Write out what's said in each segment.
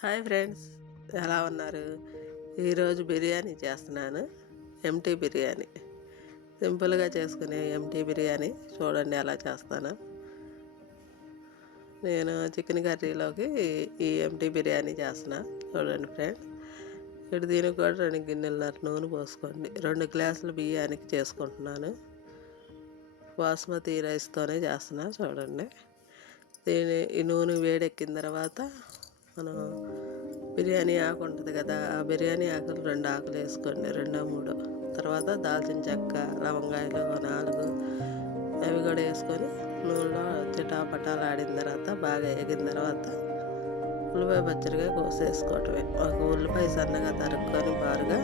Hi friends, ఎలా ఉన్నారు? ఈరోజు బిర్యానీ చేస్తున్నాను. ఎంటీ బిర్యానీ సింపుల్గా చేసుకునే ఎంటీ బిర్యానీ చూడండి ఎలా చేస్తాను. నేను చికెన్ కర్రీలోకి ఈ ఎంటీ బిర్యానీ చేస్తున్నా. చూడండి ఫ్రెండ్స్, ఇప్పుడు దీనికి కూడా 2 గిన్నెలన్నర నూనె పోసుకోండి. 2 గ్లాసుల బియ్యానికి చేసుకుంటున్నాను. బాస్మతి రైస్తోనే చేస్తున్నా. చూడండి, ఈ నూనె వేడెక్కిన తర్వాత మనం బిర్యానీ ఆకు ఉంటుంది కదా, ఆ బిర్యానీ ఆకులు 2 ఆకులు వేసుకోండి, 2 3. తర్వాత దాల్చిన చెక్క, లవంగాయలు 4 అవి కూడా వేసుకొని నూనెలో చిటాపటాలు ఆడిన తర్వాత బాగా వేగిన తర్వాత ఉల్లిపాయ పచ్చడిగా కోసేసుకోవటమే. ఒక ఉల్లిపాయ సన్నగా తరుక్కొని బారుగా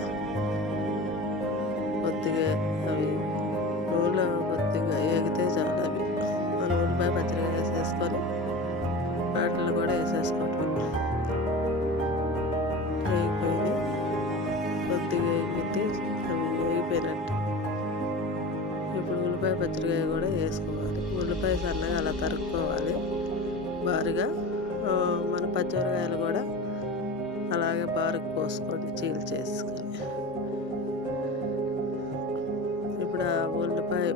కొద్దిగా అవి నూనెలో కొద్దిగా వేగితే చాలు. అవి మనం ఉల్లిపాయ పచ్చడిగా వేసేసుకొని వాటిని కూడా వేసేసుకోవటమే. వేగిపోయింది, కొద్దిగా వేగితే అవి వేగిపోయినట్టు. ఇప్పుడు ఉల్లిపాయ పచ్చడికాయ కూడా వేసుకోవాలి. ఉల్లిపాయ సన్నగా అలా తరుక్కోవాలి బారుగా. మన పచ్చిమిరకాయలు కూడా అలాగే బారుకు కోసుకోండి, చీలు చేసుకొని. ఇప్పుడు ఆ ఉల్లిపాయ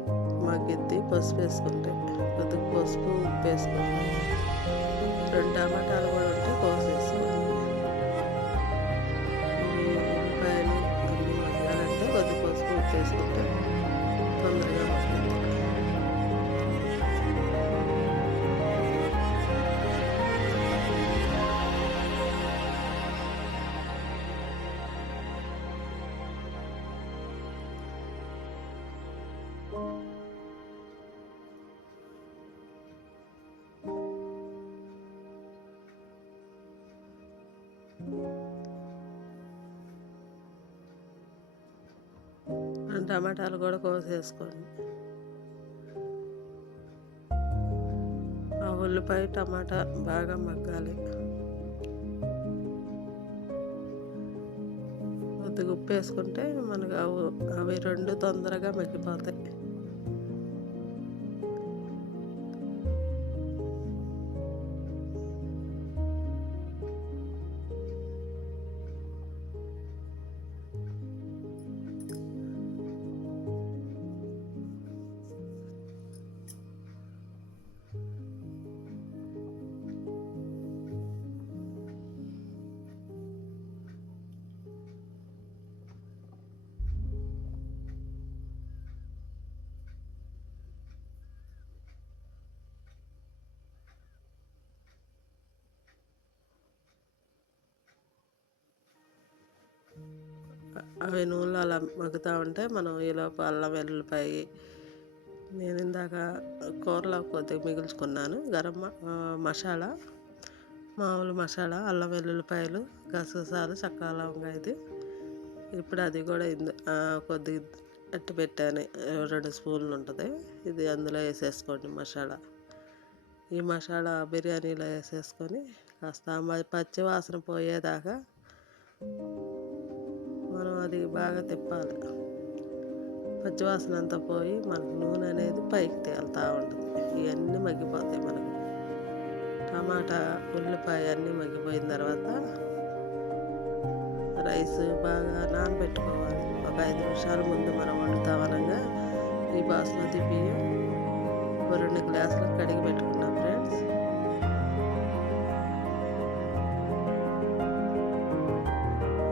మగ్గిద్ది, పసుపు వేసుకుంటే కొద్దిగా పసుపు, ఉప్పు వేసుకోండి. 2 టమాటాలు కూడా ఉంటే కోసేసుకోండి. ఉల్లిపాయలు అన్నీ మగ్గాలంటే కొద్దిగా పసుపు, ఉప్పు వేసుకుంటే తొందరగా మగ్గుతుంది. టమాటాలు కూడా కోసేసుకోండి. ఆ ఉల్లిపాయ టమాటా బాగా మగ్గాలి. కొద్దిగా ఉప్పు వేసుకుంటే మనకు అవి 2 తొందరగా మగ్గిపోతాయి. అవి నూనెలో అలా మగ్గుతూ ఉంటే మనం ఈలోపు అల్లం వెల్లుల్లిపాయ, నేను ఇందాక కూరలో కొద్దిగా మిగుల్చుకున్నాను మసాలా, మామూలు మసాలా, అల్లం వెల్లుల్లిపాయలు, గసగసాలు, చెక్క లవంగా. ఇప్పుడు అది కూడా కొద్దిగా అట్టి పెట్టాను, 2 స్పూన్లు ఉంటుంది. ఇది అందులో వేసేసుకోండి మసాలా. ఈ మసాలా బిర్యానీలో వేసేసుకొని కాస్త పచ్చి వాసన పోయేదాకా మనం అది బాగా తిప్పాలి. పచ్చివాసన అంతా పోయి మనకు నూనె అనేది పైకి తేలుతూ ఉంటుంది. ఇవన్నీ మగ్గిపోతాయి. మనకి టమాటా, ఉల్లిపాయ అన్నీ మగ్గిపోయిన తర్వాత రైస్ బాగా నానబెట్టుకోవాలి. ఒక 5 నిమిషాల ముందు మనం వండుతామనగా ఈ బాస్మతి బియ్యం 2 గ్లాసులకు కడిగి పెట్టుకున్నాం ఫ్రెండ్స్.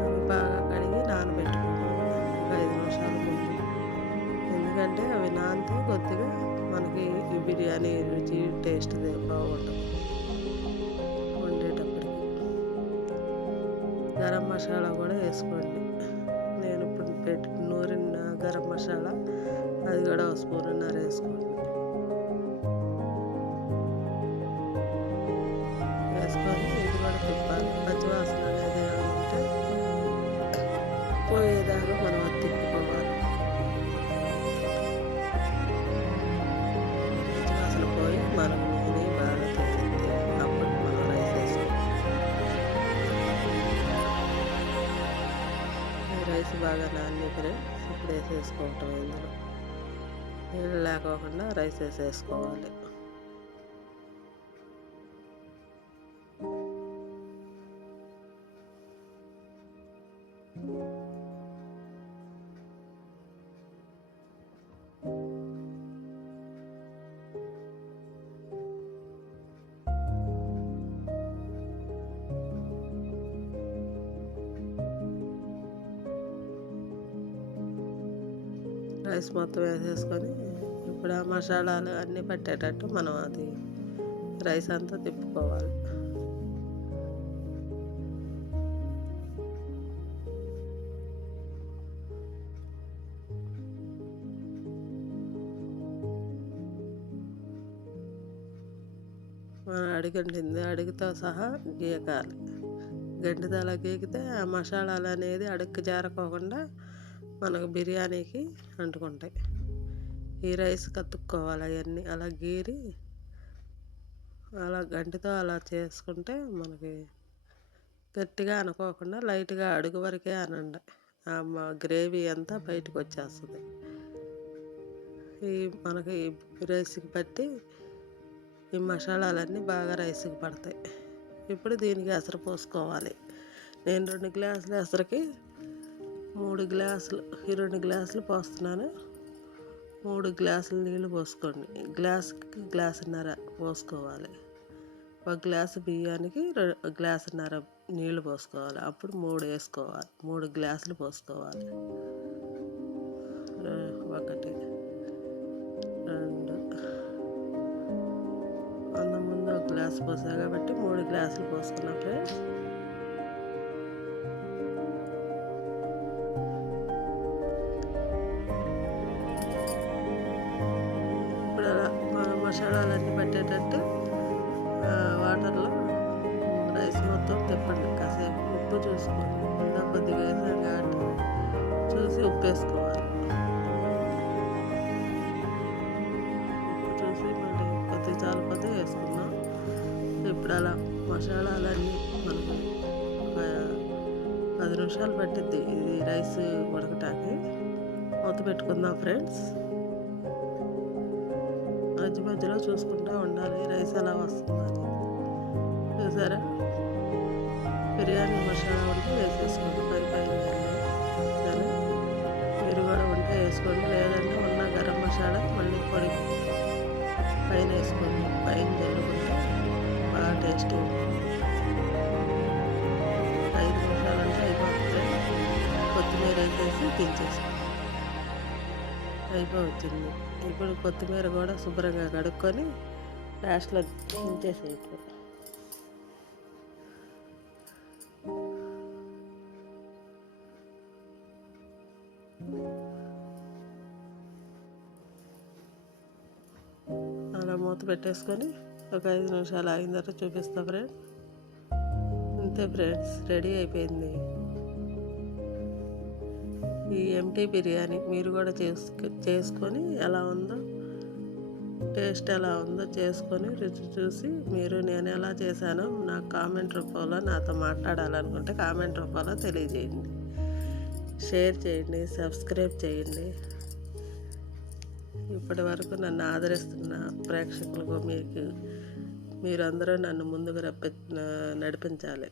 అవి బాగా కడిగి నానబెట్టుకున్నాం ఒక 5 నిమిషాల ముందు. ఎందుకంటే అవి నానితే కొద్దిగా మనకి ఈ బిర్యానీ రుచి, టేస్ట్ బాగుంటుంది వండేటప్పటికి. గరం మసాలా కూడా వేసుకోండి. నేను ఇప్పుడు నూరిన గరం మసాలా అది కూడా 1 స్పూన్నర వేసుకోండి. వేసుకొని ఇది కూడా తిప్పాలి. పచ్చివాసన అనేది ఉంటే పోయేదాకా మనం అది తిప్పుకోవాలి. పచ్చివాసన పోయి మనకు నూనె బాగా తేలింది. అప్పుడు మనం రైస్ వేసుకోవాలి. రైస్ బాగా నాని ఫ్రెండ్స్, ఇప్పుడు వేసేసుకోవటం. ఇందులో నీళ్ళు లేకోకుండా రైస్ వేసేసుకోవాలి. రైస్ మొత్తం వేసేసుకొని ఇప్పుడు ఆ మసాలాలు అన్నీ పట్టేటట్టు మనం అది రైస్ అంతా తిప్పుకోవాలి. మనం అడుగంటింది అడుగుతో సహా గీకాలి. గంటితో అలా గీకితే ఆ మసాలాలు అనేది అడుక్కి జారకోకుండా మనకు బిర్యానీకి అంటుకుంటాయి. ఈ రైస్ కతుక్కోవాలి అవన్నీ అలా గీరి అలా గంటితో అలా చేసుకుంటే మనకి గట్టిగా అనుకోకుండా లైట్గా అడుగు వరకే అనండి. గ్రేవీ అంతా బయటకు వచ్చేస్తుంది. మనకి రైస్కి బట్టి ఈ మసాలాలన్నీ బాగా రైస్కి పడతాయి. ఇప్పుడు దీనికి ఎసరు పోసుకోవాలి. నేను 2 గ్లాసుల ఎసరికి 3 గ్లాసులు, ఈ 2 గ్లాసులు పోస్తున్నాను. 3 గ్లాసులు నీళ్ళు పోసుకోండి. గ్లాసుకి గ్లాసున్నర పోసుకోవాలి. 1 గ్లాసు బియ్యానికి గ్లాసున్నర నీళ్ళు పోసుకోవాలి. అప్పుడు 3 వేసుకోవాలి. 3 గ్లాసులు పోసుకోవాలి. 1 2 అన్నం ముందు 1 గ్లాసు పోసా కాబట్టి 3 గ్లాసులు పోసుకున్నా ఫ్రెండ్స్. ఇప్పుడు అలా మన మసాలాలన్నీ పట్టేటట్టు వాటర్లో రైస్ మొత్తం తిప్పండి. కాసేపు ఉప్పు చూసుకోండి. ముందు కొద్దిగా వేసాం కాబట్టి చూసి ఉప్పు వేసుకోవాలి. ఉప్పు చూసి మళ్ళీ కొద్దిగా చాలా కొద్దిగా వేసుకున్నాం. ఇప్పుడు అలా మసాలాలన్నీ మనకు ఒక 10 నిమిషాలు పట్టిద్ది ఇది రైస్ ఉడకటానికి. మూత పెట్టుకుందాం ఫ్రెండ్స్. మధ్య మధ్యలో చూసుకుంటూ ఉండాలి రైస్ ఎలా వస్తుందని. చూసారా, బిర్యానీ మసాలా ఉంటే వేసేసుకోండి. పైన సరే, మీరు కూడా ఉంటే వేసుకోండి. లేదంటే ఉన్న గరం మసాలా మళ్ళీ పొడి పైన వేసుకోండి. పైన జల్లుకుంటే బాగా టేస్టీ ఉంటుంది. 5 నిమిషాలు అంటే అయిపోతుంది. కొత్తిమీర వేసేసి దించేసుకోండి. అయిపోతుంది. ఇప్పుడు కొత్తిమీర కూడా శుభ్రంగా కడుక్కొని లాస్ట్లో దించేసేయటం. అలా మూత పెట్టేసుకొని ఒక 5 నిమిషాలు ఆగిన తర్వాత చూపిస్తా ఫ్రెండ్స్. అంతే ఫ్రెండ్స్, రెడీ అయిపోయింది ఈ ఎంటీ బిర్యానీ. మీరు కూడా చేసుకొని ఎలా ఉందో, టేస్ట్ ఎలా ఉందో చేసుకొని రుచి చూసి మీరు నేను ఎలా చేశానో నాకు కామెంట్ రూపంలో నాతో మాట్లాడాలనుకుంటే కామెంట్ రూపంలో తెలియజేయండి. షేర్ చేయండి, సబ్స్క్రైబ్ చేయండి. ఇప్పటి వరకు నన్ను ఆదరిస్తున్న ప్రేక్షకులకు మీరందరూ నన్ను ముందుకు నడిపించాలి.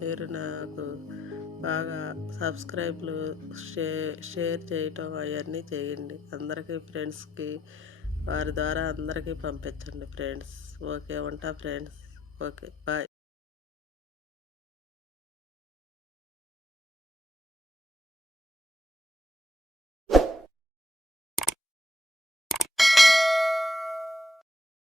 మీరు నాకు బాగా సబ్స్క్రైబ్లు షేర్ చేయటం అవన్నీ చేయండి. అందరికీ ఫ్రెండ్స్కి వారి ద్వారా అందరికీ పంపించండి ఫ్రెండ్స్. ఓకే, ఉంటా ఫ్రెండ్స్. Okay, bye.